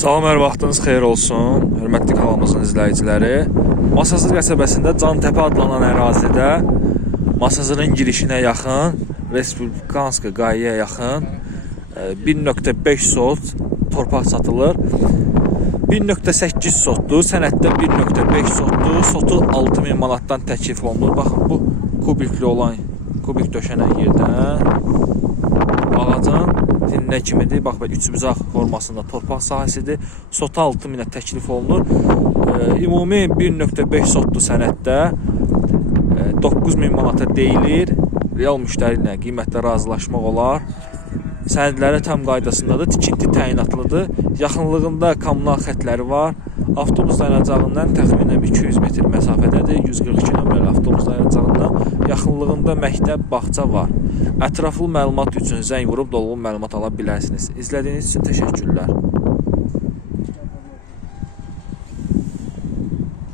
Salam, hər vaxtınız xeyir olsun, hörmətli kanalımızın izləyiciləri. Masazır qəsəbəsində Cantəpə adlanan ərazidə Masazırın girişinə yaxın, Respublikanska qayaya yaxın e, 1.5 sot torpaq satılır. 1.8 sotdur, sənəddə 1.5 sotdur. Sotu 6000 manatdan təklif olunur. Baxın bu kubikli olan, kubik döşənən yerdən dininə kimidir. Bax belə üçbucaq formasında torpaq sahəsidir. Sota 6000-ə təklif olunur. E, ümumi 1.5 sotdur sənəddə. E, 9000 manata deyilir. Real müştəri ilə qiymətdə razılaşmaq olar. Sənədləri tam qaydasındadır. Tikinti təyinatlıdır. Yaxınlığında kommunal xətləri var. Avtobus dayanacağından təxminən 200 metr məsafədədir. 142 nömrəli avtobus dayanacağından yaxınlığında məktəb, bağça var. Ətraflı məlumat üçün zəng vurub dolğun məlumat ala bilərsiniz. İzlədiyiniz üçün təşəkkürlər.